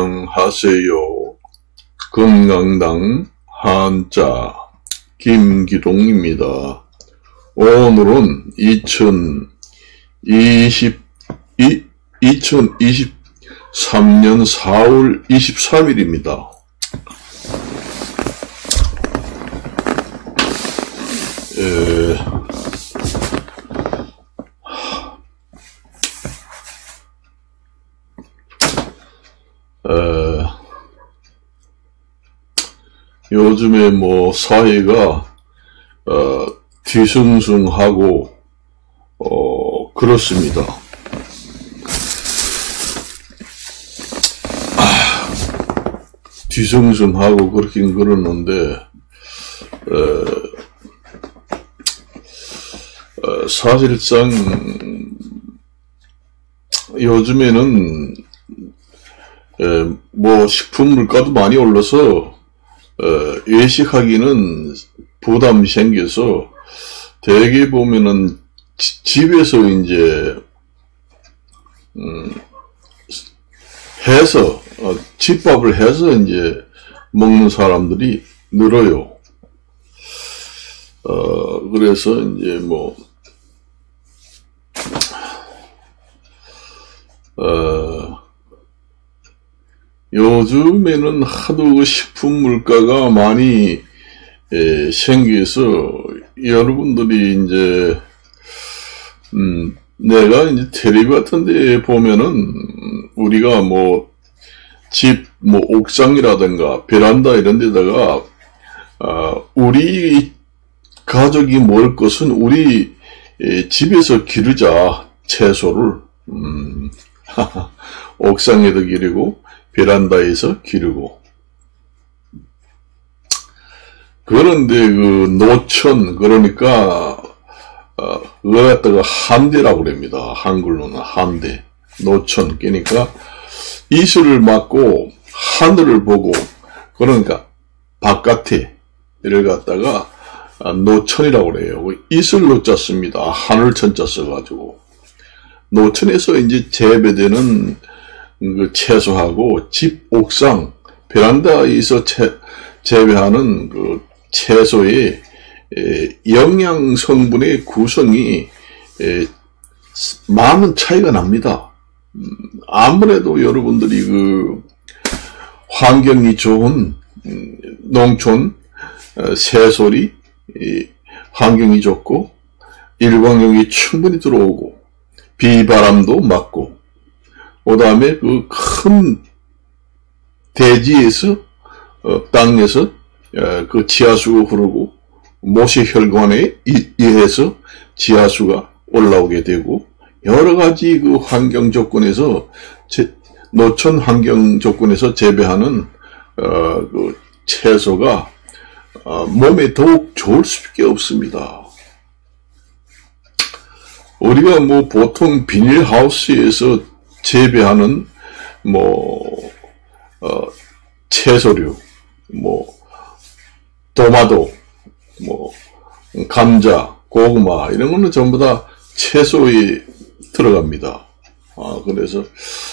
안녕하세요. 건강당 한자 김기동입니다. 오늘은 2023년 4월 23일입니다. 요즘에 뭐 사회가 뒤숭숭하고 그렇습니다. 뒤숭숭하고 그렇긴 그러는데 사실상 요즘에는 뭐 식품 물가도 많이 올라서 외식하기는 부담이 생겨서 대개 보면은 집에서 이제 해서 집밥을 해서 이제 먹는 사람들이 늘어요. 그래서 이제 뭐 요즘에는 하도 식품 물가가 많이 생겨서 여러분들이 이제 내가 이제 텔레비 같은 데 보면은 우리가 뭐 집 뭐 옥상이라든가 베란다 이런 데다가 우리 가족이 먹을 것은 우리 집에서 기르자. 채소를 옥상에도 기르고 베란다에서 기르고. 그런데 그 노천, 그러니까 그거 갖다가 한대라고 그럽니다. 한글로는 한대. 노천, 그러니까 이슬을 맞고 하늘을 보고, 그러니까 바깥에 이를 갖다가 노천이라고 그래요. 이슬로 짰습니다. 하늘천자 써가지고. 노천에서 이제 재배되는 그 채소하고 집 옥상 베란다에서 재배하는 그 채소의 영양 성분의 구성이 많은 차이가 납니다. 아무래도 여러분들이 그 환경이 좋은 농촌 새소리 환경이 좋고 일광욕이 충분히 들어오고 비바람도 맞고 그 다음에 그 큰 대지에서 땅에서 그 지하수가 흐르고 모세혈관에 의해서 지하수가 올라오게 되고 여러 가지 그 환경 조건에서 노천 환경 조건에서 재배하는 그 채소가 몸에 더욱 좋을 수밖에 없습니다. 우리가 뭐 보통 비닐하우스에서 재배하는 뭐 채소류, 뭐 토마토, 뭐 감자, 고구마 이런 거는 전부 다 채소에 들어갑니다. 그래서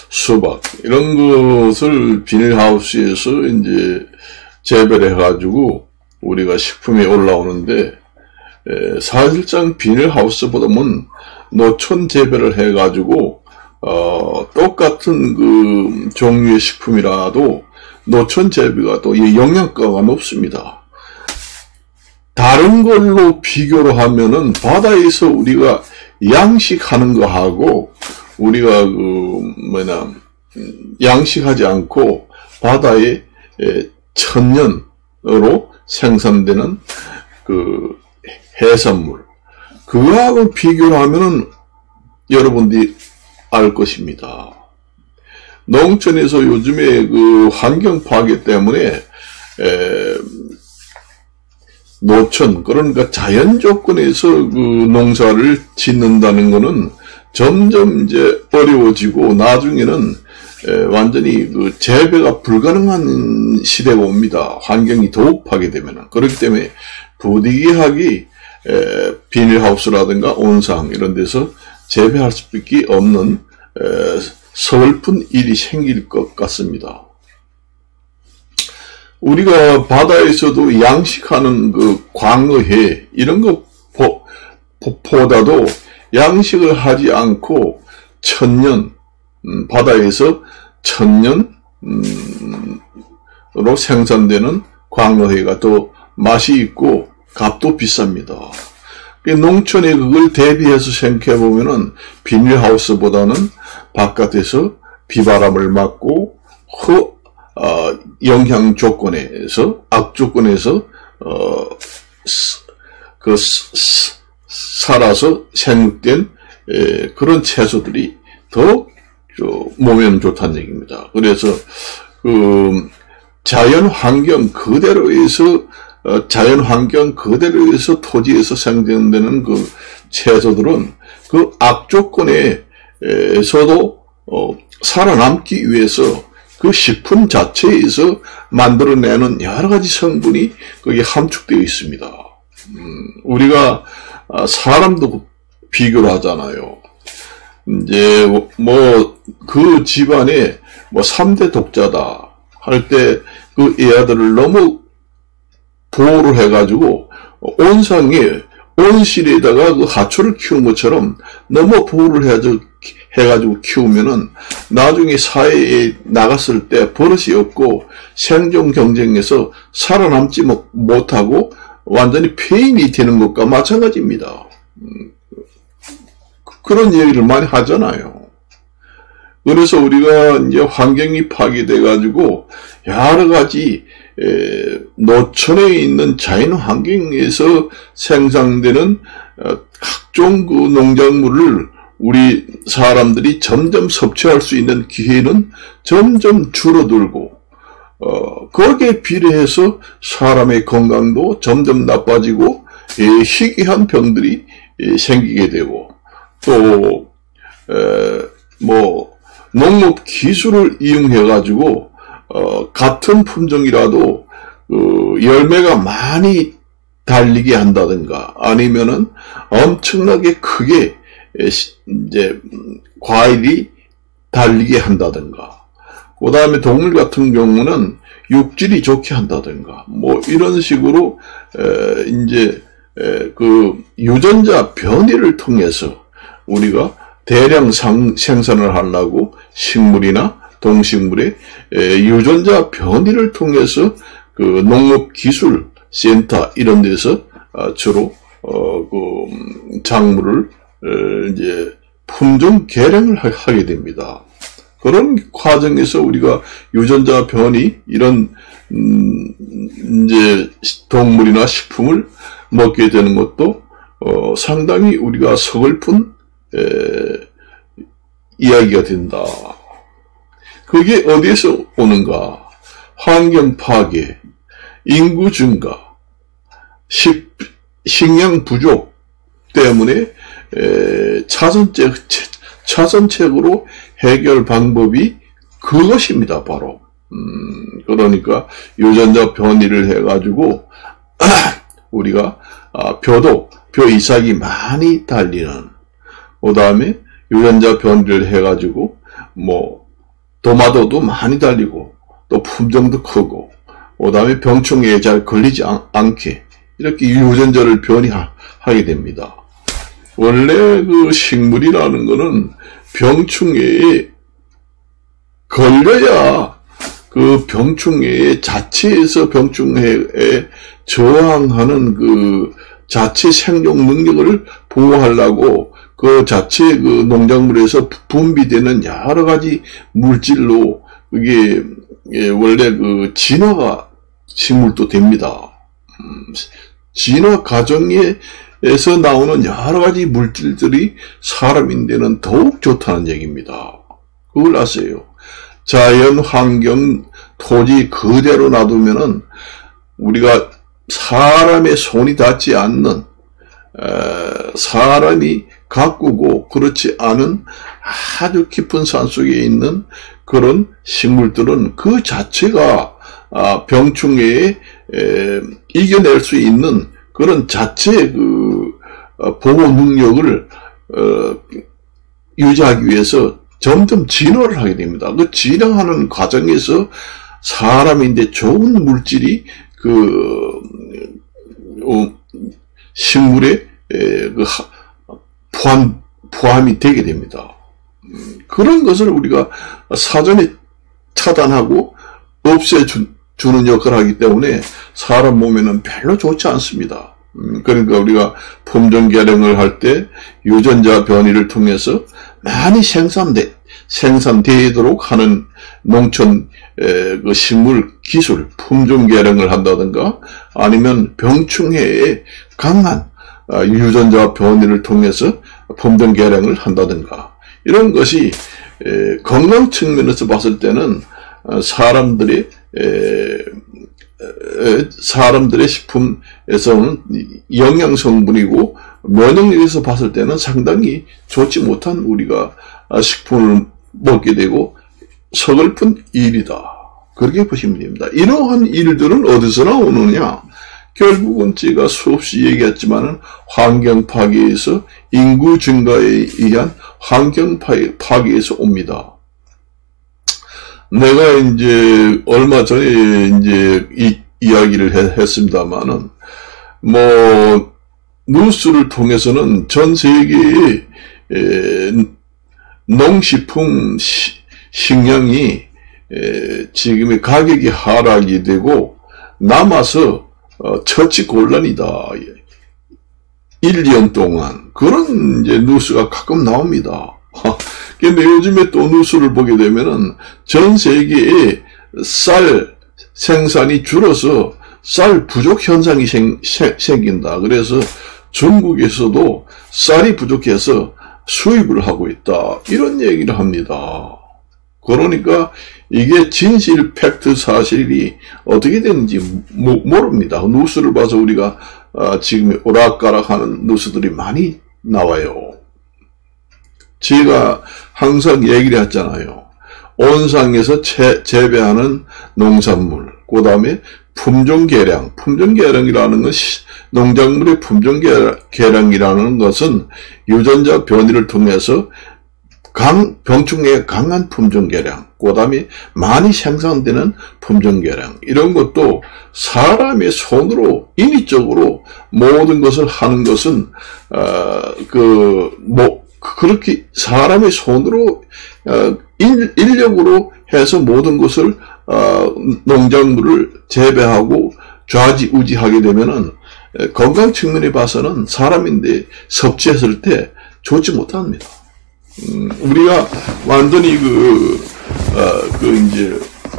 수박 이런 것을 비닐하우스에서 이제 재배를 해가지고 우리가 식품이 올라오는데 사실상 비닐하우스보다는 노천 재배를 해가지고 똑같은 그 종류의 식품이라도 노천 재배가 또 영양가가 높습니다. 다른 걸로 비교를 하면은 바다에서 우리가 양식하는 거하고 우리가 양식하지 않고 바다에 천연으로 생산되는 그 해산물 그거하고 비교를 하면은 여러분들이 알 것입니다. 농촌에서 요즘에 그 환경 파괴 때문에 노천 그러니까 자연 조건에서 그 농사를 짓는다는 거는 점점 이제 어려워지고 나중에는 완전히 그 재배가 불가능한 시대가 옵니다. 환경이 더욱 파괴되면. 그렇기 때문에 부득이하게 비닐하우스라든가 온상 이런 데서 재배할 수밖에 없는 서글픈 일이 생길 것 같습니다. 우리가 바다에서도 양식하는 그 광어회 이런 거 보다도 양식을 하지 않고 천년 바다에서 천년으로 생산되는 광어회가 더 맛이 있고 값도 비쌉니다. 농촌에 그걸 대비해서 생각해 보면은 비닐하우스보다는 바깥에서 비바람을 맞고 영향 조건에서 악조건에서 살아서 생육된 그런 채소들이 더 몸에는 좋다는 얘기입니다. 그래서 자연 환경 그대로에서 토지에서 생성되는 그 채소들은 그 악조건에서도 살아남기 위해서 그 식품 자체에서 만들어내는 여러 가지 성분이 거기에 함축되어 있습니다. 우리가 사람도 비교를 하잖아요. 이제 그 집안에 3대 독자다 할 때 그 애아들을 너무 보호를 해가지고 온실에다가 그 하초를 키운 것처럼 너무 보호를 해가지고 키우면은 나중에 사회에 나갔을 때 버릇이 없고 생존 경쟁에서 살아남지 못하고 완전히 폐인이 되는 것과 마찬가지입니다. 그런 얘기를 많이 하잖아요. 그래서 우리가 이제 환경이 파괴돼가지고 여러 가지 노천에 있는 자연 환경에서 생산되는 각종 그 농작물을 우리 사람들이 점점 섭취할 수 있는 기회는 점점 줄어들고 거기에 비례해서 사람의 건강도 점점 나빠지고 희귀한 병들이 생기게 되고 또 농업 기술을 이용해 가지고 같은 품종이라도 열매가 많이 달리게 한다든가 아니면은 엄청나게 크게 이제 과일이 달리게 한다든가 그 다음에 동물 같은 경우는 육질이 좋게 한다든가 이런 식으로 이제 그 유전자 변이를 통해서 우리가 대량 생산을 하려고 식물이나 동식물의 유전자 변이를 통해서 그 농업기술센터 이런 데서 주로 그 작물을 이제 품종 개량을 하게 됩니다. 그런 과정에서 우리가 유전자 변이 이런 이제 동물이나 식품을 먹게 되는 것도 상당히 우리가 서글픈 이야기가 된다. 그게 어디에서 오는가? 환경 파괴, 인구 증가, 식량 부족 때문에 차선책으로 해결 방법이 그것입니다. 바로 그러니까 유전자 변이를 해가지고 우리가 벼 이삭이 많이 달리는 그 다음에 유전자 변이를 해가지고 도마도도 많이 달리고 또 품종도 크고 그 다음에 병충해에 잘 걸리지 않게 이렇게 유전자를 변이하게 됩니다. 원래 그 식물이라는 거는 병충해에 걸려야 그 병충해 자체에서 병충해에 저항하는 그 자체 생존 능력을 보호하려고 그 자체 그 농작물에서 분비되는 여러 가지 물질로 그게 원래 그 진화가 식물도 됩니다. 진화 과정에서 나오는 여러 가지 물질들이 사람인데는 더욱 좋다는 얘기입니다. 그걸 아세요? 자연 환경 토지 그대로 놔두면은 우리가 사람의 손이 닿지 않는 사람이 가꾸고 그렇지 않은 아주 깊은 산속에 있는 그런 식물들은 그 자체가 병충해에 이겨낼 수 있는 그런 자체의 그 보호 능력을 유지하기 위해서 점점 진화를 하게 됩니다. 그 진화하는 과정에서 사람인데 좋은 물질이 식물에 포함이 되게 됩니다. 그런 것을 우리가 사전에 차단하고 없애주는 역할을 하기 때문에 사람 몸에는 별로 좋지 않습니다. 그러니까 우리가 품종 개량을 할 때 유전자 변이를 통해서 많이 생산되도록 하는 농촌 그 식물 기술, 품종 개량을 한다든가 아니면 병충해에 강한 유전자 변이를 통해서 품종 개량을 한다든가 이런 것이 건강 측면에서 봤을 때는 사람들의 식품에서는 영양 성분이고 면역력에서 봤을 때는 상당히 좋지 못한 우리가 식품을 먹게 되고 서글픈 일이다. 그렇게 보시면 됩니다. 이러한 일들은 어디서 나오느냐? 결국은 제가 수없이 얘기했지만은 환경 파괴에서 인구 증가에 의한 환경 파괴에서 옵니다. 내가 이제 얼마 전에 이제 이야기를 했습니다만은 뉴스를 통해서는 전 세계의 농식품 식량이 지금의 가격이 하락이 되고 남아서 처치곤란이다. 1, 2년 동안 그런 이제 뉴스가 가끔 나옵니다. 근데 요즘에 또 뉴스를 보게 되면은 전 세계에 쌀 생산이 줄어서 쌀 부족 현상이 생긴다. 그래서 중국에서도 쌀이 부족해서 수입을 하고 있다. 이런 얘기를 합니다. 그러니까 이게 진실, 팩트, 사실이 어떻게 되는지 모릅니다. 뉴스를 봐서 우리가 지금 오락가락하는 뉴스들이 많이 나와요. 제가 항상 얘기를 했잖아요. 온상에서 재배하는 농산물, 그 다음에 품종 개량이라는 것이 농작물의 품종 개량이라는 것은 유전자 변이를 통해서 병충해에 강한 품종 개량, 그 다음에 많이 생산되는 품종 개량, 이런 것도 사람의 손으로 인위적으로 모든 것을 하는 것은 그렇게 사람의 손으로 인력으로 해서 모든 것을 농작물을 재배하고 좌지우지하게 되면은 건강 측면에 봐서는 사람인데 섭취했을 때 좋지 못합니다. 우리가 완전히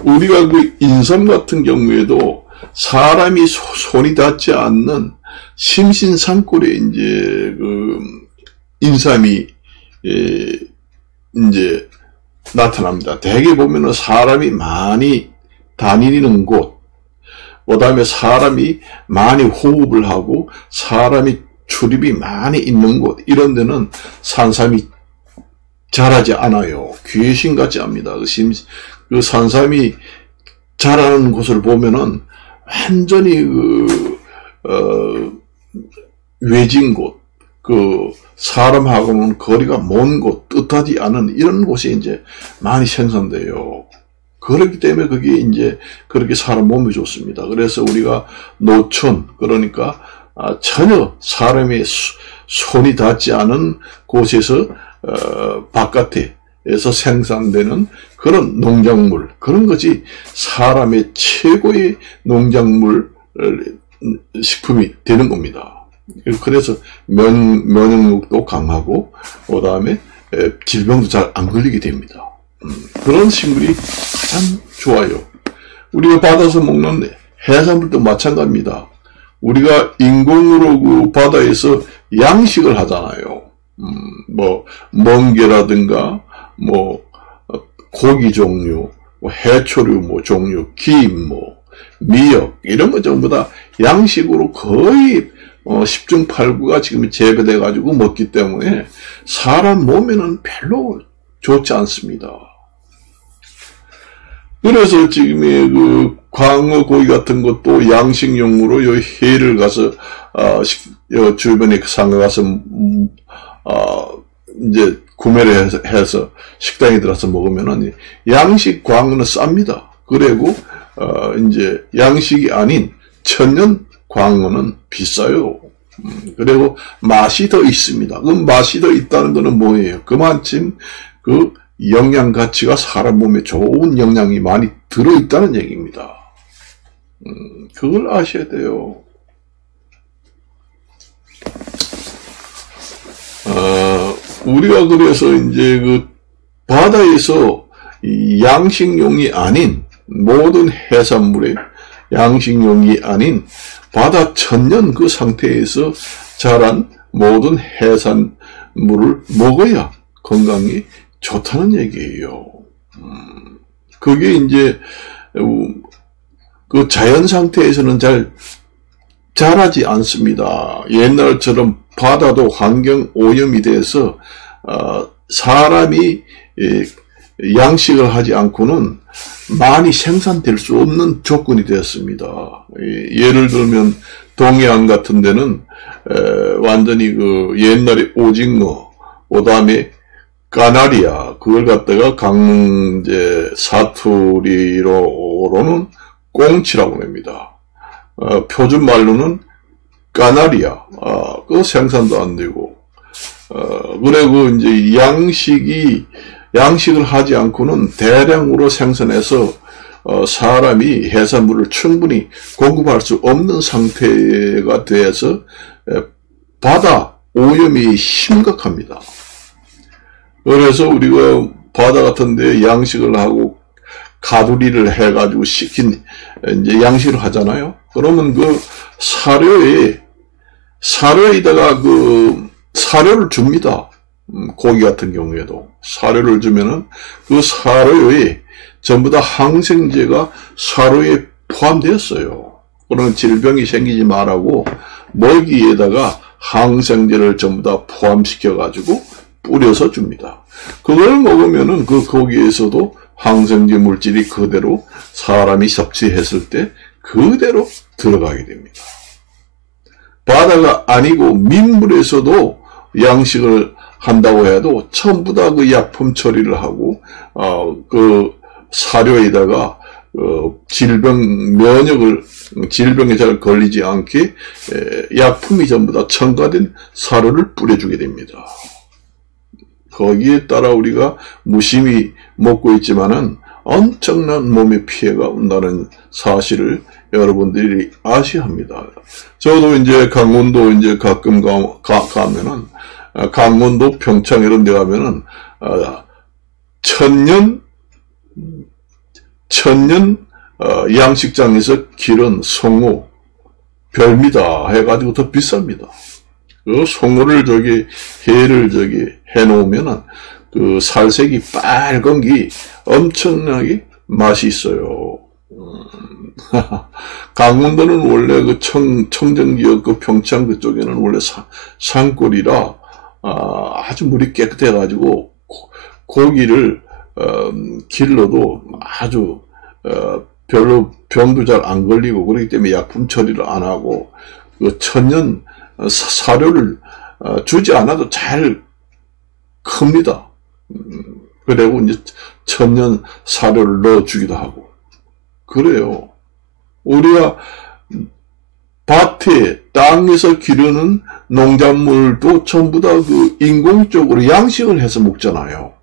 우리가 인삼 같은 경우에도 사람이 손이 닿지 않는 심신산골에 이제 인삼이 이제 나타납니다. 대개 보면은 사람이 많이 다니는 곳, 그 다음에 사람이 많이 호흡을 하고 사람이 출입이 많이 있는 곳, 이런 데는 산삼이 자라지 않아요. 귀신같이 합니다. 그 산삼이 자라는 곳을 보면은 완전히 외진 곳, 사람하고는 거리가 먼 곳, 뜻하지 않은 이런 곳이 이제 많이 생산돼요. 그렇기 때문에 그게 이제 그렇게 사람 몸에 좋습니다. 그래서 우리가 노천, 그러니까 전혀 사람의 손이 닿지 않은 곳에서 바깥에서 생산되는 그런 농작물, 그런 것이 사람의 최고의 농작물 식품이 되는 겁니다. 그래서 면역력도 강하고 그 다음에 질병도 잘 안 걸리게 됩니다. 그런 식물이 가장 좋아요. 우리가 받아서 먹는 해산물도 마찬가지입니다. 우리가 인공으로 그 바다에서 양식을 하잖아요. 멍게라든가 고기 종류, 해초류 종류, 김, 미역 이런 거 전부 다 양식으로 거의 10중 8구가 지금 재배돼 가지고 먹기 때문에 사람 몸에는 별로 좋지 않습니다. 그래서 지금의 광어 고기 같은 것도 양식용으로 요 해를 가서 주변에 상가 가서 이제 구매를 해서 식당에 들어서 먹으면은 양식 광어는 쌉니다. 그리고 이제 양식이 아닌 천연 광어는 비싸요. 그리고 맛이 더 있습니다. 그 맛이 더 있다는 것은 뭐예요? 그만큼 그 영양 가치가 사람 몸에 좋은 영양이 많이 들어있다는 얘기입니다. 그걸 아셔야 돼요. 우리가 그래서 이제 그 바다에서 양식용이 아닌 모든 해산물의 양식용이 아닌 바다 천연 그 상태에서 자란 모든 해산물을 먹어야 건강이 좋다는 얘기예요. 그게 이제 그 자연 상태에서는 잘 자라지 않습니다. 옛날처럼 바다도 환경 오염이 돼서 사람이 양식을 하지 않고는 많이 생산될 수 없는 조건이 되었습니다. 예를 들면 동해안 같은 데는 완전히 그 옛날에 오징어, 그다음에 까나리아, 그걸 갖다가 강제 사투리로는 꽁치라고 합니다. 표준 말로는 까나리아, 그 생산도 안 되고, 그리고 이제 양식을 하지 않고는 대량으로 생산해서 사람이 해산물을 충분히 공급할 수 없는 상태가 돼서 바다 오염이 심각합니다. 그래서 우리가 바다 같은 데 양식을 하고 가두리를 해가지고 시킨 이제 양식을 하잖아요. 그러면 그 사료에다가 그 사료를 줍니다. 고기 같은 경우에도 사료를 주면은 그 사료에 전부 다 항생제가 사료에 포함되었어요. 그런 질병이 생기지 말라고 먹이에다가 항생제를 전부 다 포함시켜 가지고 뿌려서 줍니다. 그걸 먹으면은 그 고기에서도 항생제 물질이 그대로 사람이 섭취했을 때 그대로 들어가게 됩니다. 바다가 아니고 민물에서도 양식을 한다고 해도 전부 다 그 약품 처리를 하고 그 사료에다가 질병에 잘 걸리지 않게 약품이 전부 다 첨가된 사료를 뿌려주게 됩니다. 거기에 따라 우리가 무심히 먹고 있지만은 엄청난 몸에 피해가 온다는 사실을 여러분들이 아셔야 합니다. 저도 이제 강원도 이제 가끔 가면은 강원도 평창 이런 데 가면은 천년 양식장에서 기른 송어 별미다 해가지고 더 비쌉니다. 그 송어를 회를 해놓으면은 그 살색이 빨간 게 엄청나게 맛이 있어요. 강원도는 원래 그 청정지역 그 평창 그쪽에는 원래 산골이라 아주 물이 깨끗해가지고 고기를 길러도 아주 별로 병도 잘 안 걸리고 그렇기 때문에 약품 처리를 안 하고 그 천연 사료를 주지 않아도 잘 큽니다. 그리고 이제 천연 사료를 넣어주기도 하고 그래요. 우리가 밭에 땅에서 기르는 농작물도 전부 다 그 인공적으로 양식을 해서 먹잖아요.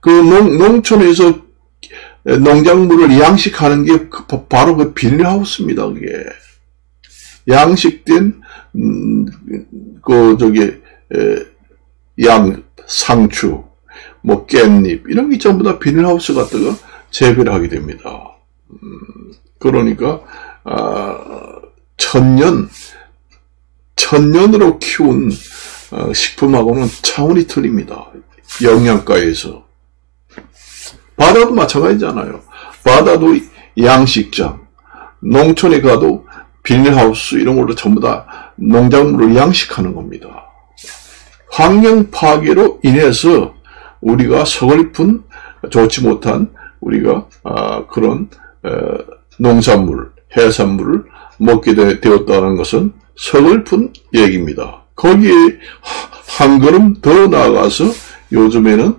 그 농촌에서 농작물을 양식하는 게 바로 그 비닐하우스입니다. 그게 양식된 상추, 뭐 깻잎 이런 게 전부 다 비닐하우스 갖다가 재배를 하게 됩니다. 그러니까 천년으로 키운 식품하고는 차원이 틀립니다. 영양가에서. 바다도 마찬가지잖아요. 바다도 양식장, 농촌에 가도 비닐하우스 이런 걸로 전부 다 농작물을 양식하는 겁니다. 환경 파괴로 인해서 우리가 서글픈 좋지 못한 우리가 그런 농산물, 해산물을 먹게 되었다는 것은 서글픈 얘기입니다. 거기에 한 걸음 더 나아가서 요즘에는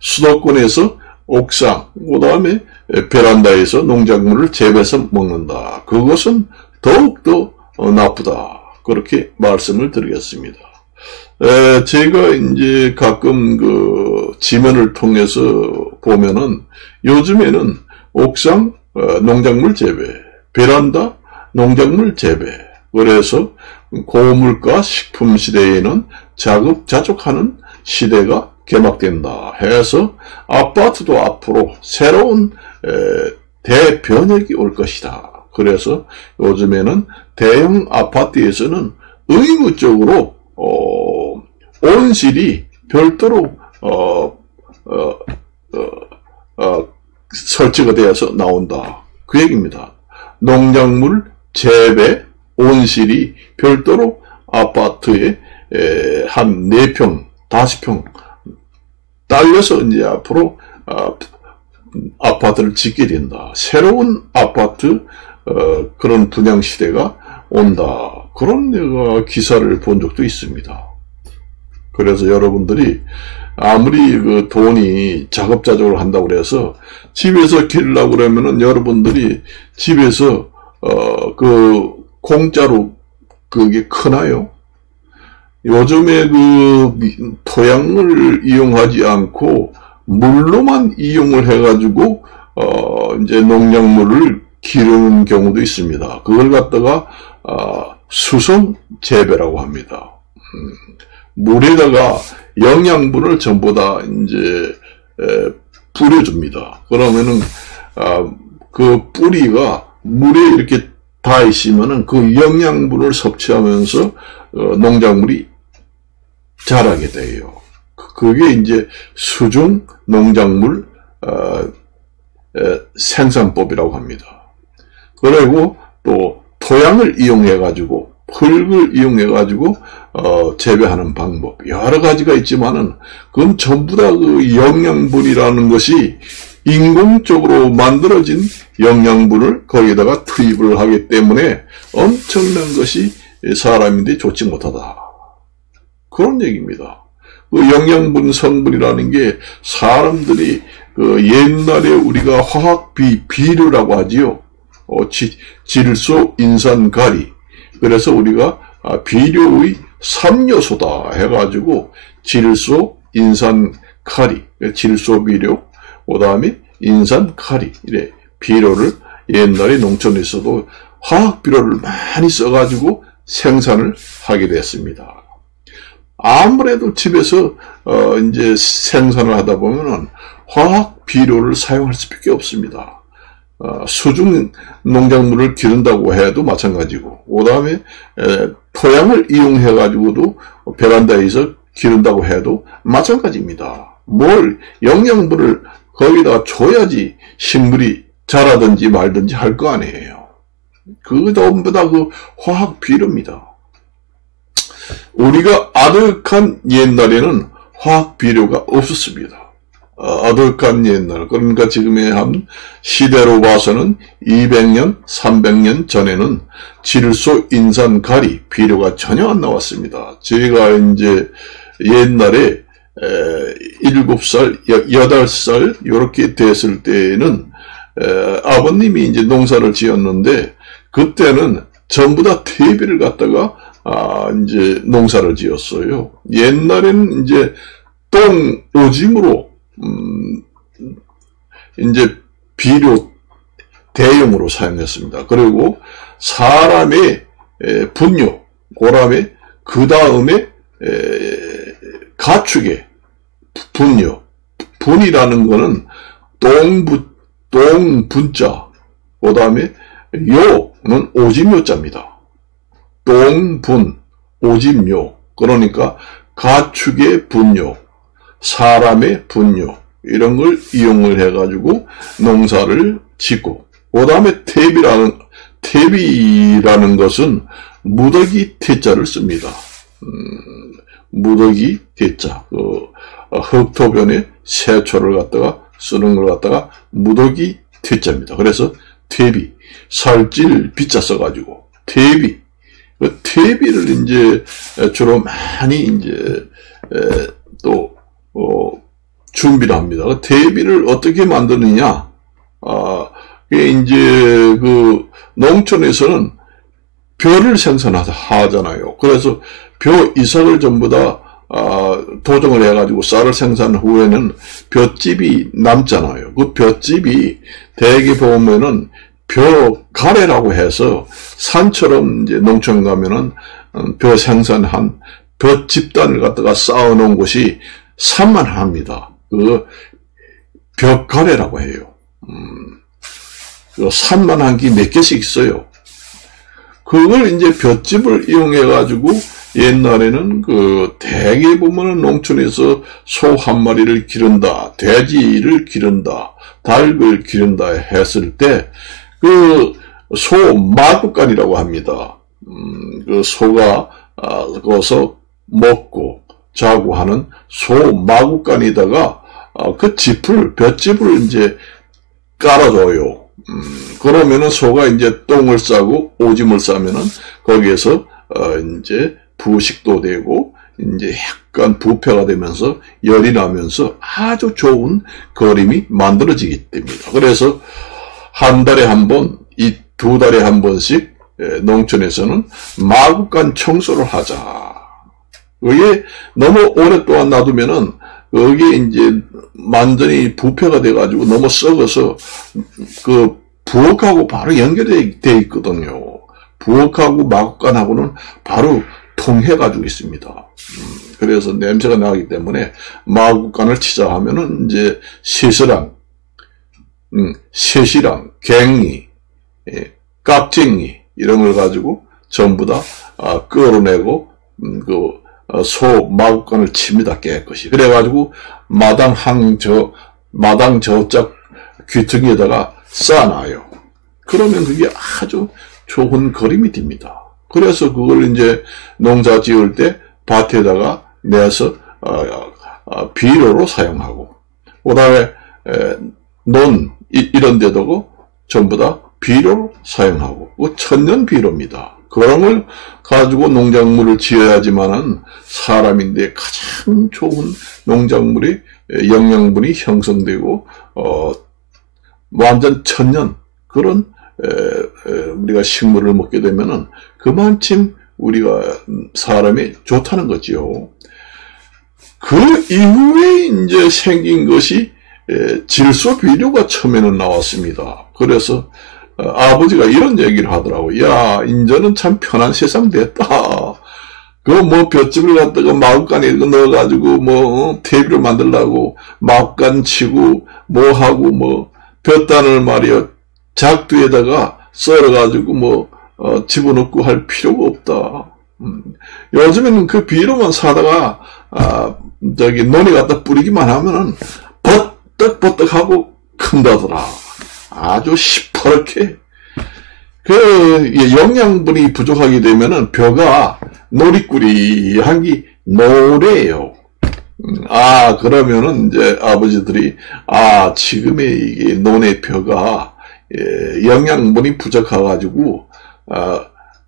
수도권에서 옥상, 그 다음에 베란다에서 농작물을 재배해서 먹는다. 그것은 더욱더 나쁘다. 그렇게 말씀을 드리겠습니다. 제가 이제 가끔 그 지면을 통해서 보면은 요즘에는 옥상 농작물 재배, 베란다 농작물 재배, 그래서 고물가 식품 시대에는 자급자족하는 시대가 개막된다 해서 아파트도 앞으로 새로운 대변혁이 올 것이다. 그래서 요즘에는 대형 아파트에서는 의무적으로 온실이 별도로 설치가 되어서 나온다. 그 얘기입니다. 농작물 재배 온실이 별도로 아파트에 한 4평, 5평 딸려서 이제 앞으로 아파트를 짓게 된다. 새로운 아파트 그런 분양 시대가 온다. 그런 내가 기사를 본 적도 있습니다. 그래서 여러분들이 아무리 그 돈이 자급자족을 한다고 그래서 집에서 기르려고 그러면은 여러분들이 집에서 그 공짜로 그게 크나요? 요즘에 그 토양을 이용하지 않고 물로만 이용을 해가지고 이제 농작물을 기르는 경우도 있습니다. 그걸 갖다가 수성 재배라고 합니다. 물에다가 영양분을 전부 다 이제 뿌려줍니다. 그러면은 그 뿌리가 물에 이렇게 닿아 있으면은 그 영양분을 섭취하면서 농작물이 자라게 돼요. 그게 이제 수중 농작물 생산법이라고 합니다. 그리고 또 토양을 이용해 가지고 흙을 이용해 가지고 재배하는 방법 여러 가지가 있지만은 그건 전부 다 그 영양분이라는 것이 인공적으로 만들어진 영양분을 거기다가 투입을 하기 때문에 엄청난 것이 사람인데 좋지 못하다. 그런 얘기입니다. 그 영양분 성분이라는 게 사람들이 그 옛날에 우리가 화학 비료라고 하지요. 질소, 인산, 가리. 그래서 우리가 비료의 3요소다 해가지고 질소, 인산, 가리, 질소 비료, 그 다음에 인산, 가리 이래 비료를 옛날에 농촌에서도 화학 비료를 많이 써가지고 생산을 하게 됐습니다. 아무래도 집에서 이제 생산을 하다 보면은 화학 비료를 사용할 수밖에 없습니다. 수중 농작물을 기른다고 해도 마찬가지고, 그 다음에 토양을 이용해 가지고도 베란다에서 기른다고 해도 마찬가지입니다. 뭘 영양분을 거기다가 줘야지 식물이 자라든지 말든지 할 거 아니에요. 그거 전부 다 그 화학 비료입니다. 우리가 아득한 옛날에는 화학 비료가 없었습니다. 아득한 옛날, 그러니까 지금의 한 시대로 봐서는 200년, 300년 전에는 질소, 인산, 가리 비료가 전혀 안 나왔습니다. 제가 이제 옛날에 7살, 8살 이렇게 됐을 때는 아버님이 이제 농사를 지었는데 그때는 전부 다 퇴비를 갖다가 이제 농사를 지었어요. 옛날에는 이제 똥 오줌으로 이제 비료 대용으로 사용했습니다. 그리고 사람의 분뇨, 고람에 그 다음에 가축의 분뇨, 분이라는 거는 똥분자, 그 다음에 요는 오짐요자입니다. 똥분, 오짐요, 그러니까 가축의 분뇨, 사람의 분뇨 이런 걸 이용을 해가지고 농사를 짓고, 그 다음에 퇴비라는 것은 무더기 퇴자를 씁니다. 무더기 퇴자, 흙토변에 세초를 갖다가 쓰는 걸 갖다가 무더기 퇴자입니다. 그래서 퇴비, 살찔 비자 써가지고 퇴비, 그 퇴비를 이제 주로 많이 이제 또 준비를 합니다. 대비를 어떻게 만드느냐? 이게 이제 농촌에서는 벼를 생산하잖아요. 그래서 벼 이삭을 전부 다 도정을 해가지고 쌀을 생산한 후에는 볏짚이 남잖아요. 그 볏짚이 대개 보면은 벼가래라고 해서 산처럼 이제 농촌 가면은 벼 생산한 볏집단을 갖다가 쌓아놓은 곳이 산만합니다. 그 벼가래라고 해요. 그 산만한 게 몇 개씩 있어요. 그걸 이제 볏짚을 이용해가지고 옛날에는 대개 보면은 농촌에서 소 한 마리를 기른다, 돼지를 기른다, 닭을 기른다 했을 때, 소 마구간이라고 합니다. 소가, 거기서 먹고 자고 하는 소 마구간에다가, 볏짚을 이제 깔아줘요. 그러면은 소가 이제 똥을 싸고 오줌을 싸면은 거기에서 이제 부식도 되고 이제 약간 부패가 되면서 열이 나면서 아주 좋은 그림이 만들어지게 됩니다. 그래서 한 달에 한 번, 두 달에 한 번씩 농촌에서는 마구간 청소를 하자. 그게 너무 오랫동안 놔두면은 여기에 이제 완전히 부패가 돼가지고 너무 썩어서 부엌하고 바로 연결이 돼 있거든요. 부엌하고 마구간하고는 바로 통해가지고 있습니다. 그래서 냄새가 나기 때문에 마구간을 치자 하면은 이제 쇠시랑, 갱이, 깍쟁이 이런 걸 가지고 전부 다 끌어내고 소 마구간을 칩니다. 깨끗이. 그래가지고 마당 저짝 귀퉁이에다가 쌓아놔요. 그러면 그게 아주 좋은 그림이 됩니다. 그래서 그걸 이제 농사 지을 때 밭에다가 내서 비료로 사용하고, 그 다음에 이런 데도 전부 다 비료로 사용하고, 천연 비료입니다. 그런 걸 가지고 농작물을 지어야지만은 사람인데 가장 좋은 농작물이 영양분이 형성되고 완전 천연 그런 우리가 식물을 먹게 되면은 그만큼 우리가 사람이 좋다는 거지요. 그 이후에 이제 생긴 것이 질소 비료가 처음에는 나왔습니다. 그래서 아버지가 이런 얘기를 하더라고. 야, 이제는 참 편한 세상 됐다. 볏짚을 갖다가 마구간에 넣어가지고 퇴비를 만들라고 마구간 치고 하고 볕단을 말이야 작두에다가 썰어가지고 집어넣고 할 필요가 없다. 요즘에는 그 비료만 사다가 논에 갖다 뿌리기만 하면은 버떡버떡하고 큰다더라. 아주 시퍼렇게. 영양분이 부족하게 되면은 벼가 노리꾸리한 게 노래요. 그러면은 이제 아버지들이, 지금의 이게 논의 벼가, 영양분이 부족해가지고,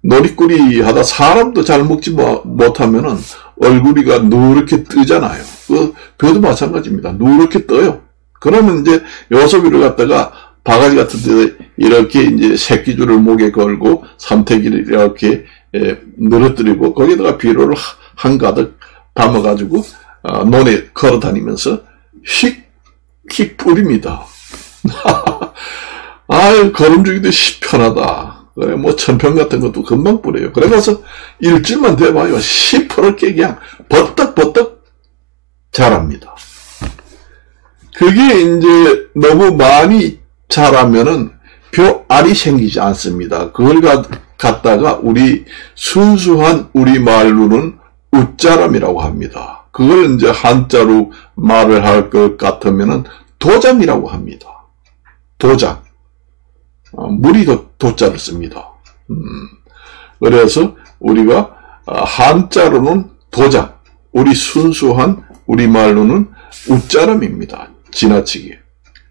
노리꾸리 하다 사람도 잘 먹지 못하면은 얼굴이가 누렇게 뜨잖아요. 벼도 마찬가지입니다. 누렇게 떠요. 그러면 이제 요소비를 갖다가 바가지 같은 데 이렇게 이제 새끼줄을 목에 걸고 삼태기를 이렇게 늘어뜨리고 거기다가 비료를 한가득 담아가지고 논에 걸어다니면서 휙휙 뿌립니다. 걸음주기도 편하다. 그래, 천평 같은 것도 금방 뿌려요. 그래서 일주일만 돼봐요. 시퍼렇게 그냥 버떡버떡 자랍니다. 그게 이제 너무 많이 자라면은 벼알이 생기지 않습니다. 그걸 갖다가 우리 순수한 우리말로는 웃자람이라고 합니다. 그걸 이제 한자로 말을 할 것 같으면은 도장이라고 합니다. 도장. 물이 도자를 씁니다. 그래서 우리가 한자로는 도장, 우리 순수한 우리말로는 웃자람입니다. 지나치게.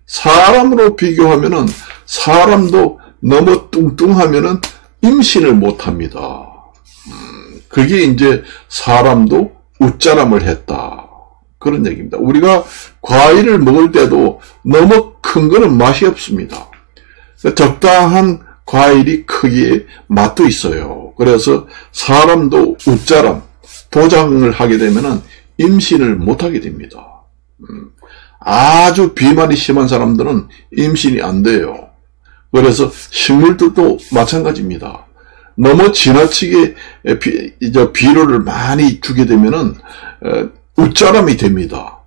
사람으로 비교하면은 사람도 너무 뚱뚱하면은 임신을 못합니다. 그게 이제 사람도 웃자람을 했다. 그런 얘기입니다. 우리가 과일을 먹을 때도 너무 큰 거는 맛이 없습니다. 적당한 과일이 크기에 맛도 있어요. 그래서 사람도 웃자람, 도장을 하게 되면은 임신을 못하게 됩니다. 아주 비만이 심한 사람들은 임신이 안 돼요. 그래서 식물들도 마찬가지입니다. 너무 지나치게 비료를 많이 주게 되면은 웃자람이 됩니다.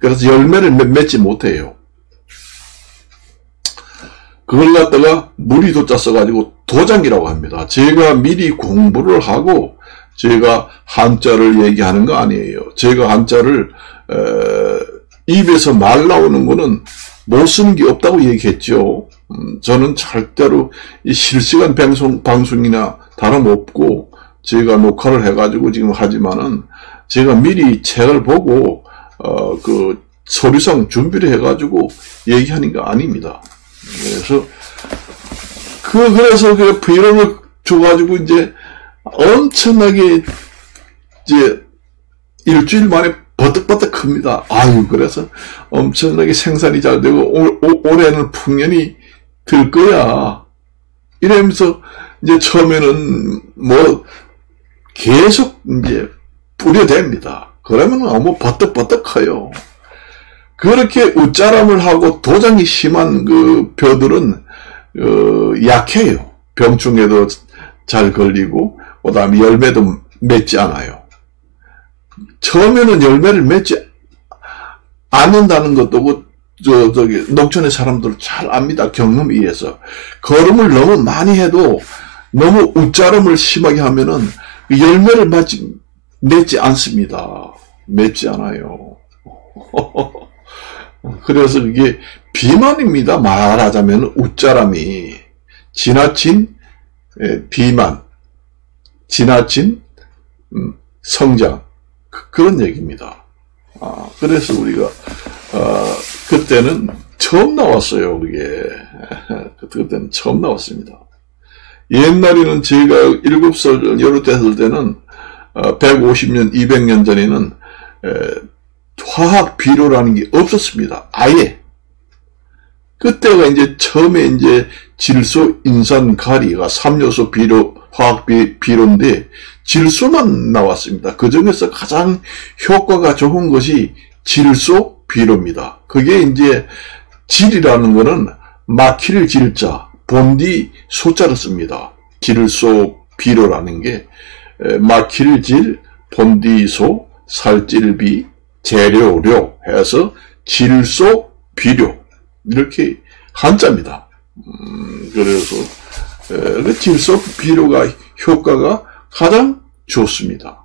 그래서 열매를 맺지 못해요. 그걸 갖다가 무리도자 써가지고 도장이라고 합니다. 제가 미리 공부를 하고 제가 한자를 얘기하는 거 아니에요. 제가 한자를 입에서 말 나오는 거는 못 쓰는 게 없다고 얘기했죠. 저는 절대로 이 실시간 방송이나 다름없고 제가 녹화를 해가지고 지금 하지만은 제가 미리 책을 보고 그 서류상 준비를 해가지고 얘기하는 거 아닙니다. 그래서 그 비료를 줘가지고 이제 엄청나게 이제 일주일 만에 버뜩버뜩 큽니다. 아유, 그래서 엄청나게 생산이 잘 되고 올해는 풍년이 들 거야. 이러면서 이제 처음에는 뭐 계속 이제 뿌려댑니다. 그러면 너무 버뜩버뜩 커요. 그렇게 웃자람을 하고 도장이 심한 그 벼들은 약해요. 병충해도 잘 걸리고 그다음에 열매도 맺지 않아요. 처음에는 열매를 맺지 않는다는 것도 저기 농촌의 사람들 잘 압니다. 경험에 의해서. 걸음을 너무 많이 해도 너무 웃자람을 심하게 하면은 열매를 맺지 않습니다. 맺지 않아요. 그래서 이게 비만입니다. 말하자면 웃자람이 지나친 비만, 지나친 성장 그런 얘기입니다. 그래서 우리가 그때는 처음 나왔어요. 그게 그때는 처음 나왔습니다. 옛날에는 제가 7살 여러 됐을 때는 150년, 200년 전에는 화학 비료라는 게 없었습니다. 아예. 그때가 이제 처음에 이제 질소, 인산, 가리가 3요소 비료, 화학 비료인데 질소만 나왔습니다. 그 중에서 가장 효과가 좋은 것이 질소 비료입니다. 그게 이제 질이라는 거는 막힐 질자, 본디 소자를 씁니다. 질소 비료라는 게 막힐 질, 본디소, 살질비, 재료료 해서 질소 비료 이렇게 한자입니다. 그래서 그 질소 비료가 효과가 가장 좋습니다.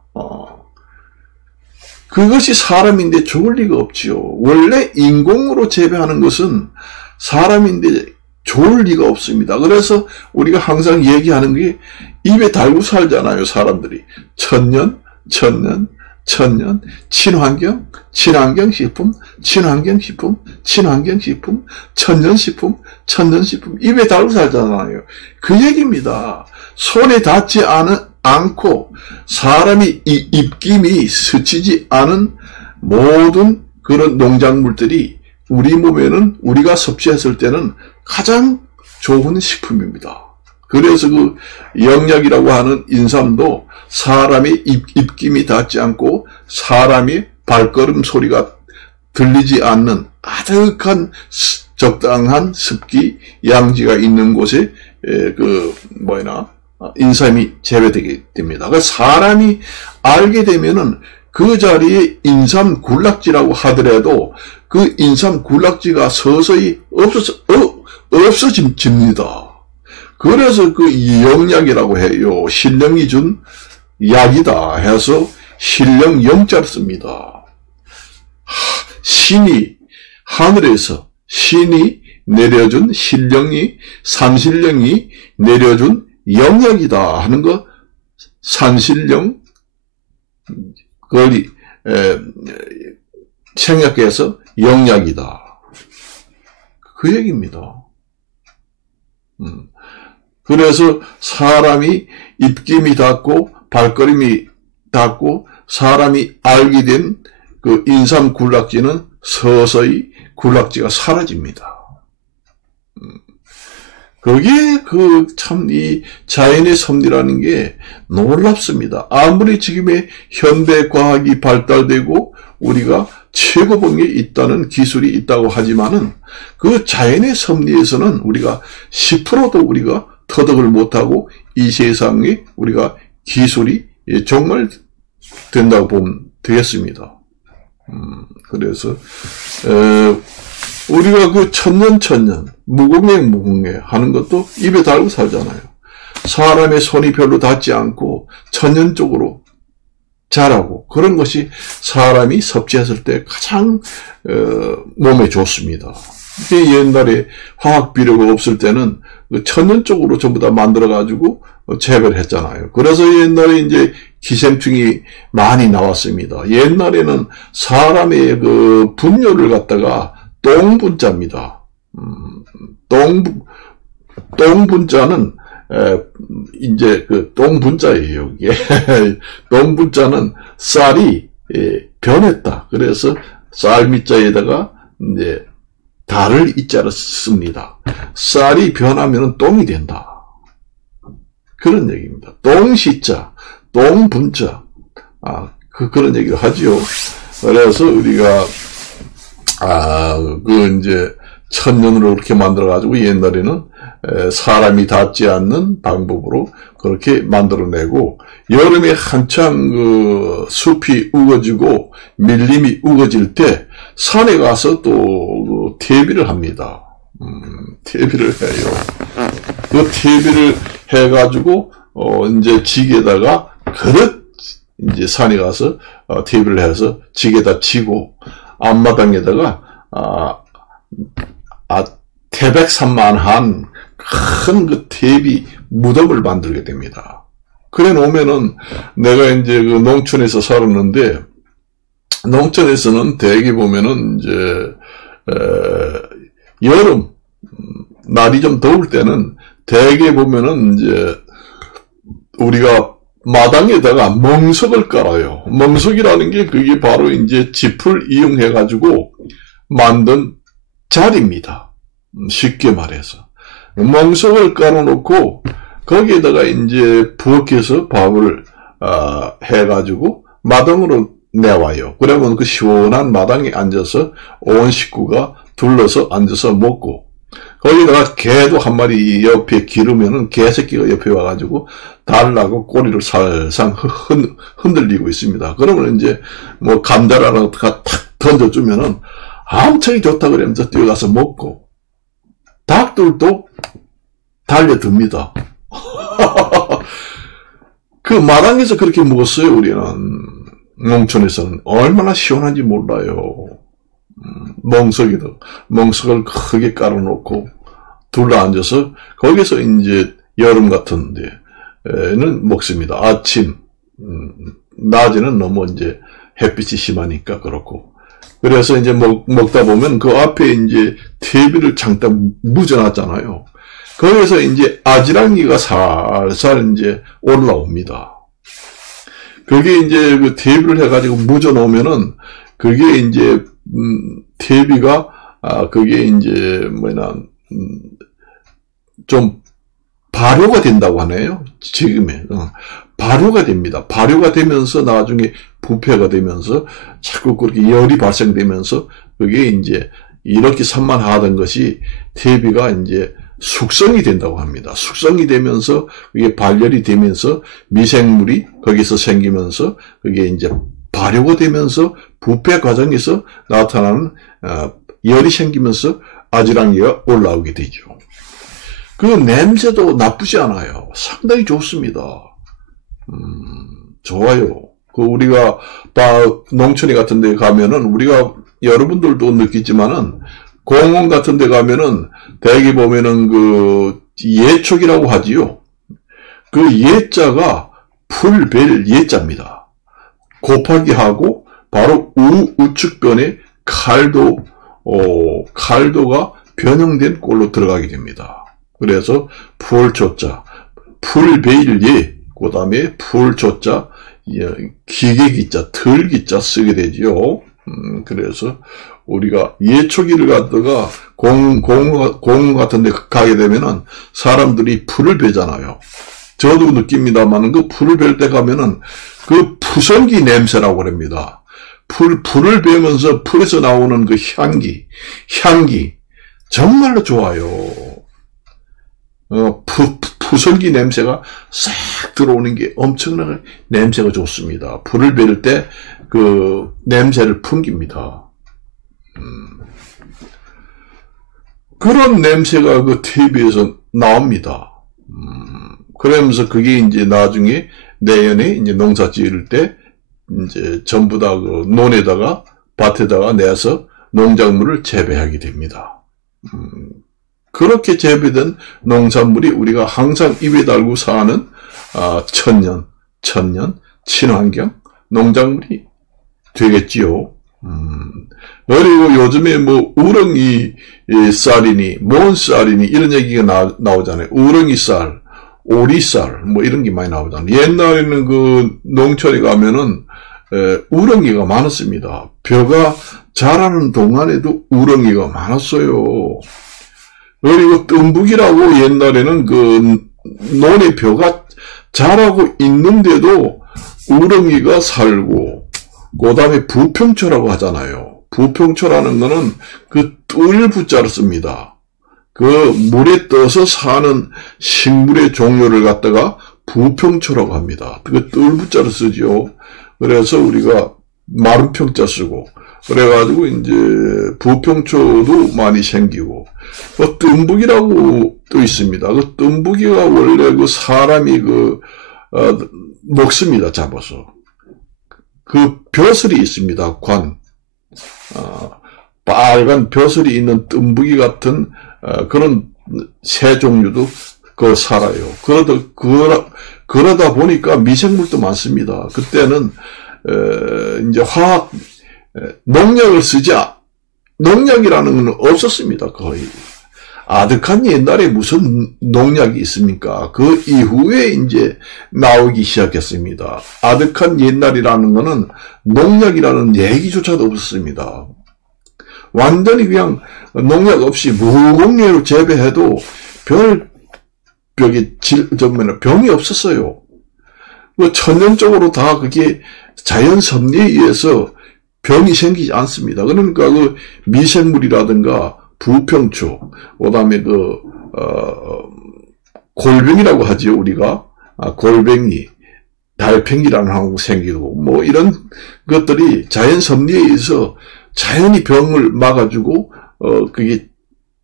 그것이 사람인데 좋을 리가 없지요. 원래 인공으로 재배하는 것은 사람인데 좋을 리가 없습니다. 그래서 우리가 항상 얘기하는 게 입에 달고 살잖아요. 사람들이 천년, 친환경, 친환경식품, 친환경식품, 친환경식품, 천년식품, 입에 달고 살잖아요. 그 얘기입니다. 손에 닿지 않고 사람이 입김이 스치지 않은 모든 그런 농작물들이 우리 몸에는 우리가 섭취했을 때는 가장 좋은 식품입니다. 그래서 그 영약이라고 하는 인삼도 사람의 입김이 닿지 않고 사람의 발걸음 소리가 들리지 않는 아득한 적당한 습기 양지가 있는 곳에 인삼이 재배되게 됩니다. 그래서 사람이 알게 되면은 그 자리에 인삼 군락지라고 하더라도 그 인삼 군락지가 서서히 없어집니다. 그래서 그 영약이라고 해요. 신령이 준 약이다 해서 신령 영자를 씁니다. 신이 하늘에서 신이 내려준 신령이 산신령이 내려준 영약이다 하는 거 산신령 그걸 생략해서 영약이다. 그 얘기입니다. 그래서 사람이 입김이 닿고 발걸음이 닿고 사람이 알게 된 그 인삼 군락지는 서서히 군락지가 사라집니다. 그게 참 이 자연의 섭리라는 게 놀랍습니다. 아무리 지금의 현대 과학이 발달되고 우리가 최고봉에 있다는 기술이 있다고 하지만은 그 자연의 섭리에서는 우리가 10%도 우리가 터득을 못하고 이 세상에 우리가 기술이 정말 된다고 보면 되겠습니다. 그래서 우리가 그 천년 무궁해 하는 것도 입에 달고 살잖아요. 사람의 손이 별로 닿지 않고 천년 쪽으로 자라고 그런 것이 사람이 섭취했을 때 가장 몸에 좋습니다. 옛날에 화학 비료가 없을 때는 천년 쪽으로 전부 다 만들어 가지고 재배를 했잖아요. 그래서 옛날에 이제 기생충이 많이 나왔습니다. 옛날에는 사람의 그 분뇨를 갖다가 똥분자입니다. 똥분자는 이제 그 똥분자예요. 이게 똥분자는 쌀이 변했다. 그래서 쌀 밑자에다가 이제 달을 이자를 씁니다. 쌀이 변하면 똥이 된다. 그런 얘기입니다. 똥시자, 똥분자, 그런 얘기를 하지요. 그래서 우리가 이제 천년으로 그렇게 만들어가지고 옛날에는 사람이 닿지 않는 방법으로 그렇게 만들어내고 여름에 한창 그 숲이 우거지고 밀림이 우거질 때 산에 가서 또 퇴비를 합니다. 퇴비를 해요. 그 퇴비를 해가지고 이제 지게다가 이제 산에 가서 퇴비를 해서 지게다 치고 앞마당에다가 태백산만한 큰 그 퇴비 무덤을 만들게 됩니다. 그래 놓으면은 내가 이제 그 농촌에서 살았는데 농촌에서는 대개 보면은 이제 여름 날이 좀 더울 때는 대개 보면은 이제 우리가 마당에다가 멍석을 깔아요. 멍석이라는 게 그게 바로 이제 짚을 이용해 가지고 만든 자리입니다. 쉽게 말해서 멍석을 깔아놓고 거기에다가 이제 부엌에서 밥을 해가지고 마당으로 내와요. 그러면 그 시원한 마당에 앉아서 온 식구가 둘러서 앉아서 먹고 거기다가 개도 한 마리 옆에 기르면은 개새끼가 옆에 와가지고 달라고 꼬리를 살살 흔들리고 있습니다. 그러면 이제 뭐 감자라는 탁 던져주면은 엄청 좋다 그러면서 뛰어가서 먹고 닭들도 달려듭니다. 그 마당에서 그렇게 먹었어요. 우리는 농촌에서는 얼마나 시원한지 몰라요. 멍석을 크게 깔아놓고 둘러앉아서 거기서 이제 여름 같은 데는 먹습니다. 아침, 낮에는 너무 이제 햇빛이 심하니까 그렇고. 그래서 이제 먹다 보면 그 앞에 이제 퇴비를 잠깐 묻어놨잖아요. 거기서 이제 아지랑이가 살살 이제 올라옵니다. 그게 이제 그 퇴비를 해가지고 묻어 놓으면은 그게 이제 퇴비가 그게 이제 좀 발효가 된다고 하네요. 지금에 발효가 됩니다. 발효가 되면서 나중에 부패가 되면서 자꾸 그렇게 열이 발생되면서 그게 이제 이렇게 산만하던 것이 퇴비가 이제 숙성이 된다고 합니다. 숙성이 되면서 그게 발열이 되면서 미생물이 거기서 생기면서 그게 이제 발효가 되면서 부패 과정에서 나타나는 열이 생기면서 아지랑이가 올라오게 되죠. 그 냄새도 나쁘지 않아요. 상당히 좋습니다. 좋아요. 그 우리가 농촌에 같은 데 가면은 우리가 여러분들도 느끼지만은 공원 같은 데 가면은 대개 보면은 그 예촉이라고 하지요. 그 예자가 풀벨 예자입니다. 곱하기 하고 바로 우측변에 칼도가 변형된 꼴로 들어가게 됩니다. 그래서 풀조자, 풀베일 예, 그 다음에 풀조자, 기계기자, 틀기자 쓰게 되지요. 그래서 우리가 예초기를 갖다가 공원 같은 데 가게 되면은 사람들이 풀을 베잖아요. 저도 느낍니다만 그 풀을 벨 때 가면은 그 푸성기 냄새라고 그럽니다. 풀을 베면서 풀에서 나오는 그 향기 정말로 좋아요. 푸성기 냄새가 싹 들어오는 게 엄청나게 냄새가 좋습니다. 풀을 베를 때 그 냄새를 풍깁니다. 그런 냄새가 그 TV에서 나옵니다. 그러면서 그게 이제 나중에 내년에 이제 농사 지을 때 이제 전부 다 그 논에다가 밭에다가 내서 농작물을 재배하게 됩니다. 그렇게 재배된 농산물이 우리가 항상 입에 달고 사는 천년, 친환경 농작물이 되겠지요. 그리고 요즘에 뭐 우렁이 쌀이니 뭔 쌀이니 이런 얘기가 나오잖아요. 우렁이 쌀, 오리쌀 뭐 이런 게 많이 나오잖아요. 옛날에는 그 농촌에 가면은 우렁이가 많았습니다. 벼가 자라는 동안에도 우렁이가 많았어요. 그리고 뜸북이라고 옛날에는 그 논에 벼가 자라고 있는데도 우렁이가 살고, 그 다음에 부평초라고 하잖아요. 부평초라는 거는 그 뜰 부자를 씁니다. 그 물에 떠서 사는 식물의 종류를 갖다가 부평초라고 합니다. 그 뜰 부자를 쓰죠. 그래서 우리가 마른 평자 쓰고, 그래가지고 이제 부평초도 많이 생기고, 그 뜸북이라고 또 있습니다. 그 뜸북이가 원래 그 사람이 먹습니다. 잡아서. 그 벼슬이 있습니다. 빨간 벼슬이 있는 뜸북이 같은 그런 새 종류도 살아요. 그러다 보니까 미생물도 많습니다. 그때는 이제 농약을 농약이라는 건 없었습니다. 거의. 아득한 옛날에 무슨 농약이 있습니까? 그 이후에 이제 나오기 시작했습니다. 아득한 옛날이라는 거는 농약이라는 얘기조차도 없었습니다. 완전히 그냥 농약 없이 무공해로 재배해도 병이 없었어요. 천연적으로 다 그게 자연 섭리에 의해서 병이 생기지 않습니다. 그러니까 그 미생물이라든가 부평초, 그 다음에 골뱅이라고 하지요, 우리가. 골뱅이, 달팽이라는 하고 생기고, 뭐 이런 것들이 자연 섭리에 의해서 자연히 병을 막아주고, 그게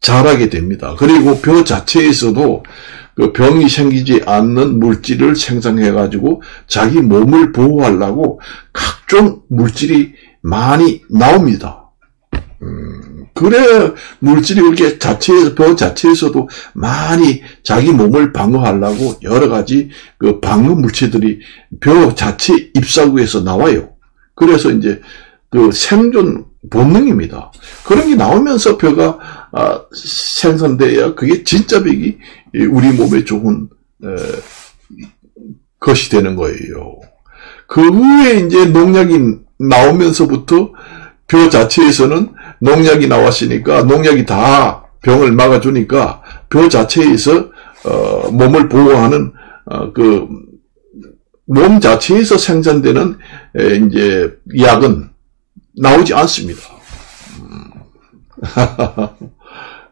자라게 됩니다. 그리고 벼 자체에서도 그 병이 생기지 않는 물질을 생성해가지고 자기 몸을 보호하려고 각종 물질이 많이 나옵니다. 그래, 물질이 그렇게 벼 자체에서도 많이 자기 몸을 방어하려고 여러 가지 그 방어 물질들이 벼 자체 잎사구에서 나와요. 그래서 이제 그 생존 본능입니다. 그런 게 나오면서 벼가 생산돼야 그게 진짜 벽이 우리 몸에 좋은 것이 되는 거예요. 그 후에 이제 농약이 나오면서부터 벼 자체에서는 농약이 나왔으니까 농약이 다 병을 막아주니까 벼 자체에서 몸을 보호하는 그 몸 자체에서 생산되는 이제 약은 나오지 않습니다.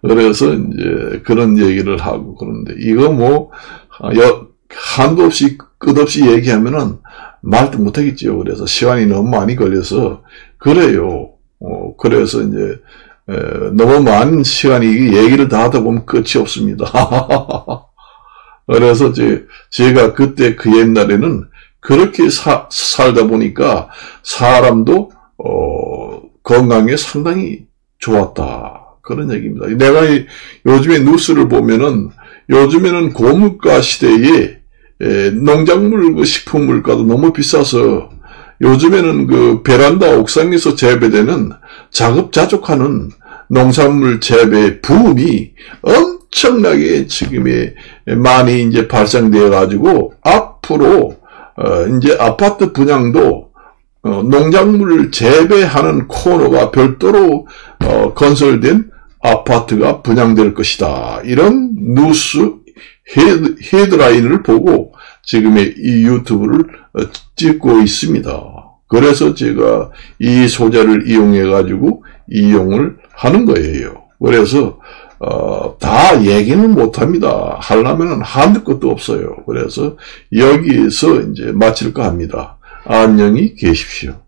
그래서 이제 그런 얘기를 하고 그런데 이거 뭐 한도 없이 끝없이 얘기하면은 말도 못하겠지요. 그래서 시간이 너무 많이 걸려서 그래요. 그래서 이제 너무 많은 시간이 얘기를 다 하다 보면 끝이 없습니다. 그래서 제가 그때 그 옛날에는 그렇게 살다 보니까 사람도 건강에 상당히 좋았다. 그런 얘기입니다. 내가 요즘에 뉴스를 보면은 요즘에는 고물가 시대에 농작물 식품 물가도 너무 비싸서 요즘에는 그 베란다 옥상에서 재배되는 자급자족하는 농산물 재배 붐이 엄청나게 지금에 많이 이제 발생되어 가지고 앞으로 이제 아파트 분양도 농작물 재배하는 코너가 별도로 건설된 아파트가 분양될 것이다. 이런 뉴스 헤드라인을 보고 지금의 이 유튜브를 찍고 있습니다. 그래서 제가 이 소재를 이용해 가지고 이용을 하는 거예요. 그래서 다 얘기는 못합니다. 하려면 한두 것도 없어요. 그래서 여기서 이제 마칠까 합니다. 안녕히 계십시오.